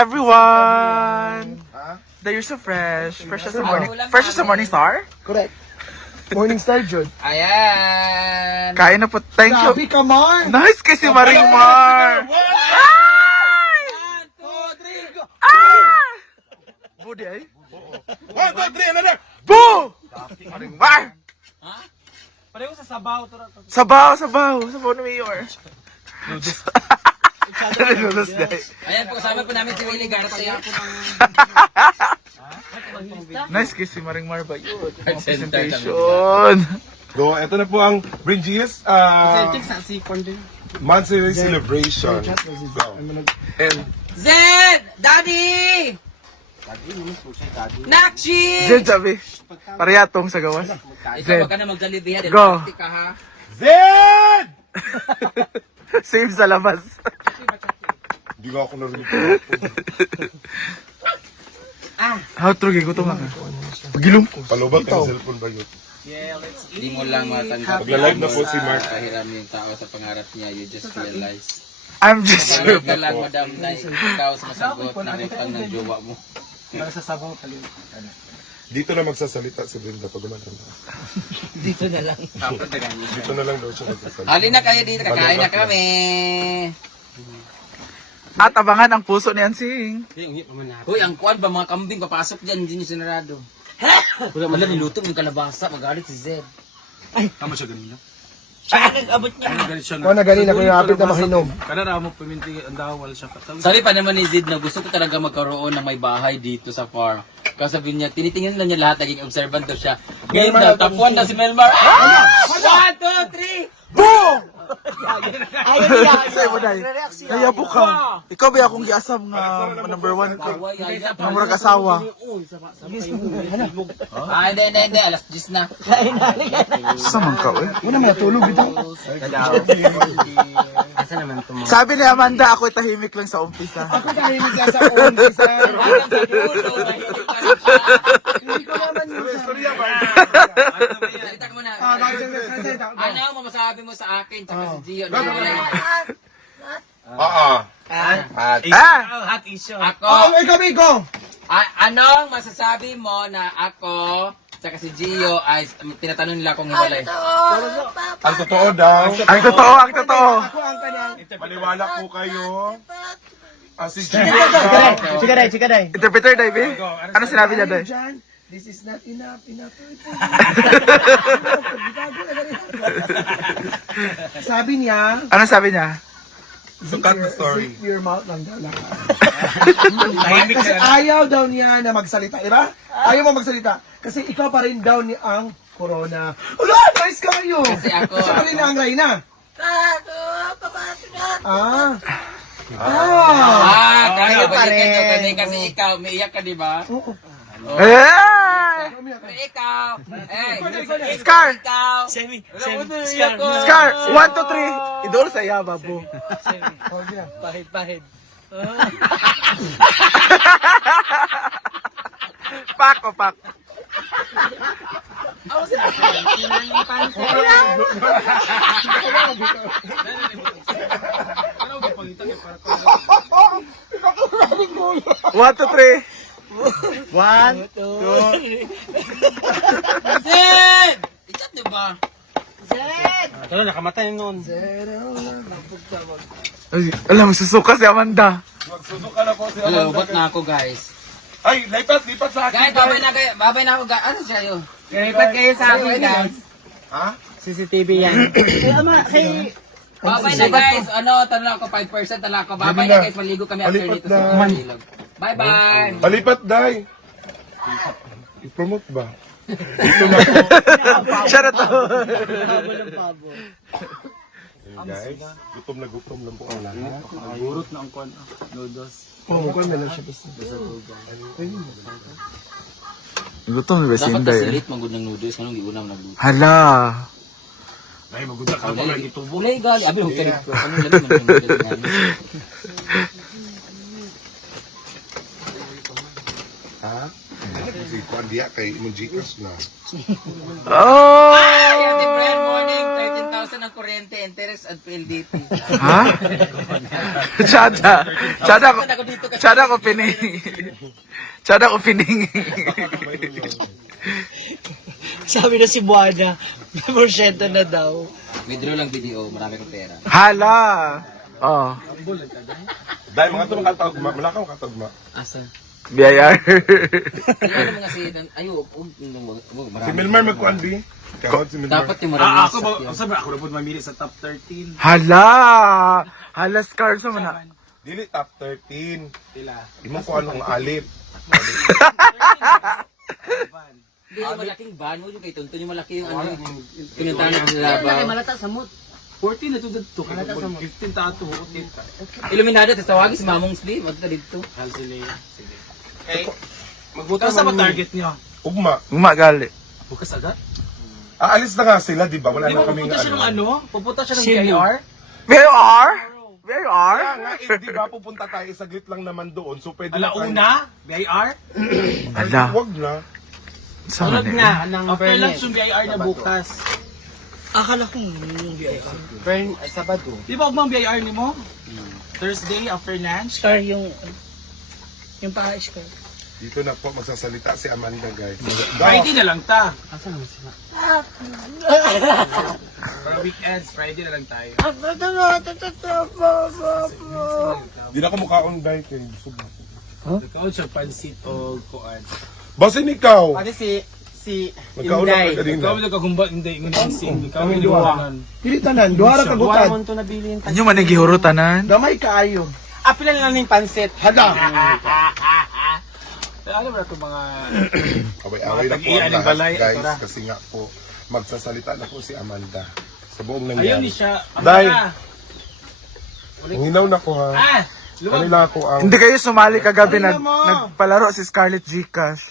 Everyone! You're so fresh. Fresh as a morning star? Correct. Morning Star, Jud. Ayan! Kain na po. Thank you. Sabi ka, Mar! Nice kay si Marimar! Ay! 1, 2, 3, go! Ah! Budi ay? 1, 2, 3, ano na? Boo! Marimar! Pareho sa sabaw. Sabaw na mayor. Noodles guys. Ayan po, kasama po namin si Willie Garcia. Nice kay si Marimar ba yun? Center lang. Presentation. Go, ito na po ang Bringies monthly celebration. Go. And Zed! Daddy! Nakshi! Zed sabi. Parehatong sa gawas. Ikaw Zed. wag ka na magdalibihan. Go. Ka ha? Zed! Save sa labas. Hindi nga ako narinig. How true gay gutom ka. Pagilom. Palubag ka ng cellphone ba yun? Hindi mo lang matanggap. Magla-live na po si Mark. Pahiram yung tao sa pangarap niya. You just realize. I'm just Pangarap ka lang, madam, na ikaw sa masagot na rekang ng jowa mo. Dito na magsasalita si Brenda pag gumatanda. Dito na lang. Dito na lang daw siya magsasalita. Halina na kayo dito. Kakain na kami. At abangan ang puso ni Ansing. Hoy, ang kuwan ba mga kambing papasok dyan, hindi nyo sinarado. Wala niluto yung kalabasa, magalit si Zed. Tama siya ganina. Kung na ganina, kung hapit na makinom. Kanara mo paminti ang dawal siya. Sabi pa naman ni Zed na gusto ko talaga magkaroon ng may bahay dito sa farm. Kasi sabi niya, tinitingnan na niya lahat, naging observant daw siya. Ngayon daw, tapuan na si Melmar. 1, 2, 3! Boom! Say mo dai. Kaya po ka. Ikaw ba akong giasam nga number 1 ka? Ang murag asawa. Hindi. Alas 10 na. Sa man ka eh. Una may tulog dito. Sabi ni Amanda, ako tahimik lang sa umpisa. Ako tahimik lang sa umpisa. Hindi ko naman Salita ka muna. Ano? Ano masasabi mo sa akin? Tsaka si Gio. Hot issue. Ako. Ikaw. Anong masasabi mo na ako tsaka si Gio ay tinatanong nila kung hiwalay? Ang totoo daw. Ang totoo. Ako ang kanyang. Maniwala po kayo. Si Gio. Chika day. Interpreter, Dave. Ano sinabi niya, Dave? John, this is not enough. Sabi niya, Ano sabi niya? So cut the story. zip your mouth lang daw lahat. Kasi ayaw daw niya na magsalita, di ba? Ayaw mo magsalita. Kasi ikaw pa rin daw ni ang corona. Ulo, nice kayo! Kasi ako- Siya pa rin ang Reyna. Kayo pa rin. Kasi ikaw, may iyak ka, di ba? Oo. Eh! Ikaw. Scar! Ikaw. Scar! 1, 2, 3. Idol sa iya, babo. Pahid. Pak o pak. One, two, three. 1, 2. Zed! Ikat, di ba? Pero nakamatay noon. Alam, susuka si Amanda. Magsusuka na po si Hello, ba't na ako, guys? Ay, lipat sa akin. Guys, babay na ako, guys. Ano siya yun? Lipat kayo sa akin, guys. Ha? CCTV yan. Babay na, guys. Ano, tala ako, 5% tala ako. Babay na, guys. Maligo kami after Palipat dito na. sa Manilog. Bye-bye! Palipat, Day. I-promote ba? Siya na to. Guys, gutom lang po ang lahat. Gurot na ang kon. Noodles. Pumukol na lang siya. Gutom ni Dapat Besinda eh. kasilit, magod ng noodles. Anong iunam nagluto? Hala. Ay, magunda ka pa lang ito. Bulay gali. Abi, huwag ka ko. Anong lalim ng noodles nga? Ha? Si Juan Dia kay Munjikas na. Oh! Ay, Ate Fred, morning. 13,000 1,000 ang kuryente, interest at PLDT. Ha? Chada ko pining. Chada ko pining. Sabi na si Buana, may porsyento na daw. Withdraw lang video, marami kong pera. Hala. Oh. Dahil mga ito makatagma, malakaw makatagma. Asa? BIR. Ano mga si... Ayo, marami. Si Milmar magkuhan, B. Kawad si Milmar. Dapat yung marami Ako ba, sabi ako na po mamili sa top 13. Hala. Hala, Scar. Sa mana? Dili top 13. Ila. Di mo kung anong alip. Hindi yung malaking ban mo yung kay Tonton, yung malaki yung ano, pinuntahan ng labaw. 14 na to dito. 15 tato. Iluminado, tapos tawagin si Mamong Steve, magta dito. Halsili. Okay. Magbuta sa ba target niyo? Ugma. Umagali. Bukas agad? Aalis na nga sila, di ba? Wala Di na ba kaming pupunta siya ng ano. Pupunta siya ng KR? Where are? Where are? Kaya nga, di ba pupunta tayo, saglit lang naman doon. So pwede na tayo. Alauna? BIR? Hala. Huwag na. Sa Sunod mana? na. After lunch yung BIR na bukas. Akala ko yung Sabado. Di ba ugmang BIR ni mo? Thursday after lunch? Scar yung pa-ice ko. Dito na po magsasalita si Amanda, guys. Friday na lang ta. Para weekends, Friday na lang tayo. Di na ako mukhaon, guys. Gusto ba? Nagkaon siya pansit o kuan. Basin ikaw. Pati si Magkauna ka kanina. Ikaw nagkagumba, hindi mo nansing. Ikaw yung liwangan. Dili tanan, duha ra kagutad. to nabilin. Anyo man gihuro tanan? Gamay kaayo. Apila na lang yung pansit. Hada. Alam mo na itong mga... Away-away na po Iyan ang ang balay, lahat, ito na. guys. Kasi nga po, magsasalita na po si Amanda. Sa buong Ayun nangyari. ni siya. Day. Amanda. Hinaw na ko, ha. Ah! Ano na ako ang... Hindi kayo sumali kagabi nagpalaro si Scarlett Gcash.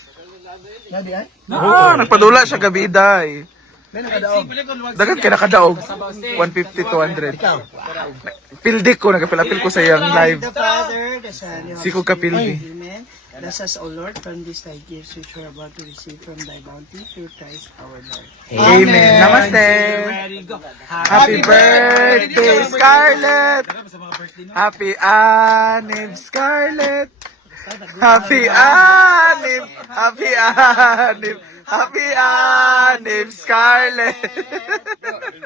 Nadi ay. Oo, nagpadula siya gabi day. May nakadaog. Dagan kaya nakadaog. 150, 200. Pildik ko, nagapilapil ko sa iyang live. The Father, the Son, and the Siko Holy kapildi. Spirit. Amen. Bless us, O Lord, from these thy gifts which we are about to receive from thy bounty through Christ our Lord. Amen. Namaste. Ready, go. Happy birthday, Scarlett! Happy Anib, Scarlett! Happy Anib! Happy Anib! Happy Anib, Scarlett!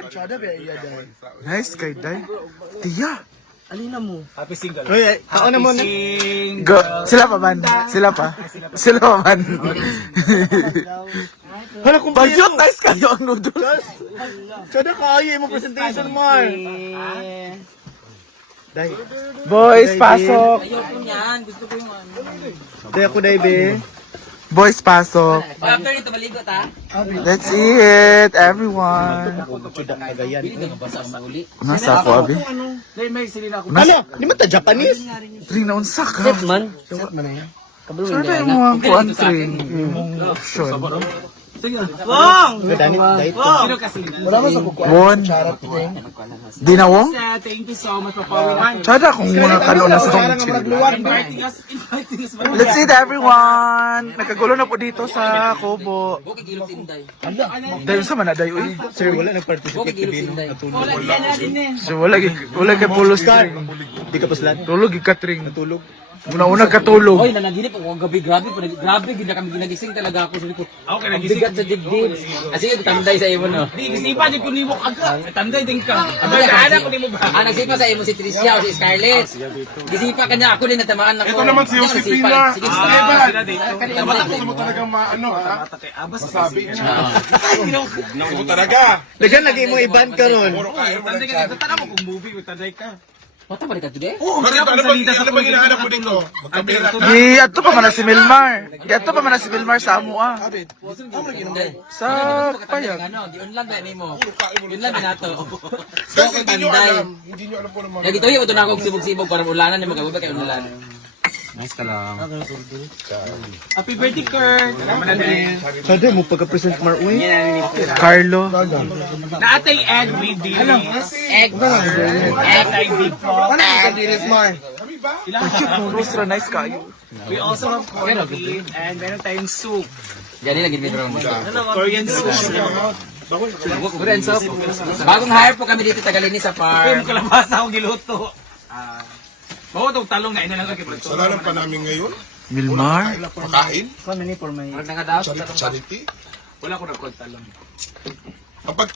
Chada ba iya dai. Nice kay Day. Tiya! Alina mo? Happy single. Hoy, ako na muna. Go. Sila pa man. Sila pa. Sila pa man. Hala kung Bayot, nice kayo ang noodles. Chada kaayo mo presentation mo. Dai. Boys, pasok. Ayoko niyan, gusto ko yung ano. Dai ako dai be. Boys, pasok. After nito, maligo ta. Let's eat, everyone. Pili ka mabasa ang uli. Nasa ako, abi. Dahil may silila ako. Ano? Di man ta Japanese? Ring na unsa ka. Man. Set man na yan. Sure tayo mga kuan train. Mong option. Sige na. Gadani dai. Sino kasi? Wala man sa kukuan. Won. Charot thing. Dinawong? Thank you so much for following. Tsada kung mga kalo na sa Charot hong nga chill. magluwag. Inviting us. Let's eat, everyone. Nagkagulo na po dito sa Kubo. Okay, gilog sinday. Dahil sa mana, dahil uy. Sir, wala nag-participate Okay, gilog sinday. So, wala kay pulos string. Di ka paslan. Tulog, ikatring. Natulog. Una-una katulog. Hoy, nanaginip ako gabi, grabe gid na kami ginagising talaga ako. Sabi ko, Okay, ang bigat sa dibdib. Sige, tanday sa imo no. Di, gisipa di ko ni mo aga. Tanday din ka. Abay, anak ko ni mo ba? Ah, nagsipa sa imo si Tricia o si Scarlett. Gisipa kanya ako din natamaan ako. Ito naman si Josefina. Sige, Ah, sige. ba? Sila dito. Gusto mo talagang maano, ha? Masabi. Gusto mo talaga. Dagan lagi mo iban karon. Puro kain mo Tanday ng ka chat. dito. Tara mo kung movie with tanday ka. Mata ba today? Bakit? Ano ba hinahanap mo dito? Magkapira ka. Ato pa man na si Milmar. Ato pa man na si Milmar sa amo ah. Sa payag. Ano, di online ba nimo? Yun lang nato. Guys, hindi nyo alam. Hindi nyo alam po naman. Lagi tayo ito na ako sibog-sibog para ulanan ni magababa kay ulan. Nice ka lang. Happy birthday, Kurt. Chada mo pagka-present Mar uy. Carlo. Naatay Ed with this. Egg. Egg with Ano ang dinis Mar? Rustra, nice kayo. We also have corned beef and meron tayong soup. Gani lagi ni bro. Korean soup. Bagong hire po kami dito Tagalini sa Ay, farm. kalabasa akong giluto. Bawa itong talong na ina lang kay Brad. Salaran pa namin ngayon. Milmar? Makain. How many for my... Charity. Wala ko nagkog talong. Kapag